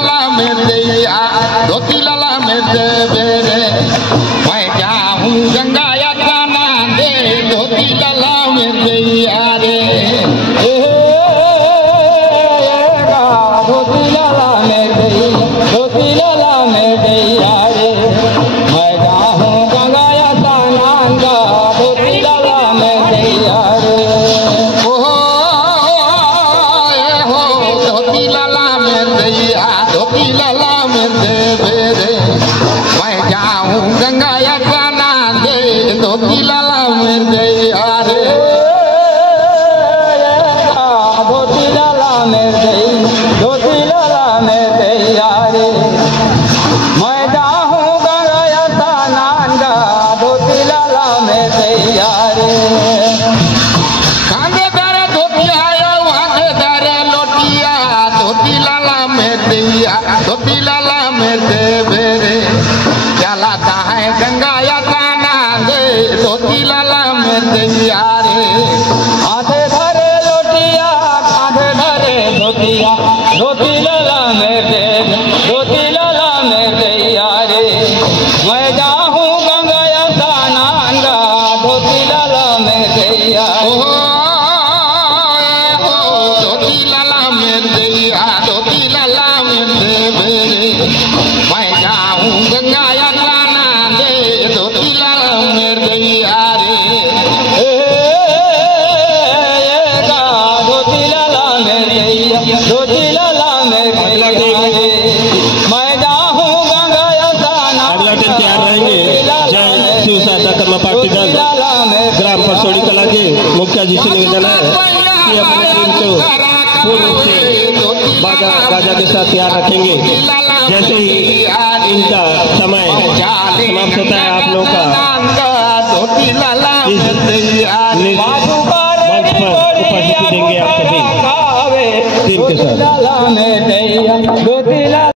लाला में दैया धोती लाला में देवे रे मैं जाऊं गंगा या गाना दे धोती लाला में दैया रे धोती लाला में दैया धोती लाला में दैया रे मैं जाऊं गंगा या गाना गा धोती लाला में दैया रे धोती लाला में दैया धोती लाला में देवे रे मैं जाऊं गंगा या गाना दे धोती लाला में दैया रे धोती लाला में दैया धोती लाला में दैया रे मैं जाऊं गंगा या गाना गा धोती लाला में दैया रे कांधे धरे धोतिया हाथे धरे लोटिया धोती लाला में दैया धोती लाला में देवे रे चलाता है गंगा या गाना दे धोती लाला में दैया रे हाथे धरे लोटिया कांधे धरे धोतिया धोती लाला में दे धोती लाला में दैया रे मैं जाऊं गंगा या गाना गा धोती लाला में दैया धोती लाला में दैया धोती लाला में देवे रे मैं जाऊं गंगा या गाना दे धोती लाला में दैया रे धोती लाला में दैया धोती लाला में दैया रे मैं जाऊं गंगा या गाना अगला टीम तैयार रहेंगे। जय शिव सहायता कर्म पार्टी दल ग्राम परसोड़ी कला के मुखिया जी से निवेदन है कि अपने टीम को पूर्ण रूप से बाजा के साथ तैयार रखेंगे। जैसे ही इनका समय समाप्त होता है आप लोगों का इस मंच पर उपस्थिति देंगे आप सभी टीम के साथ।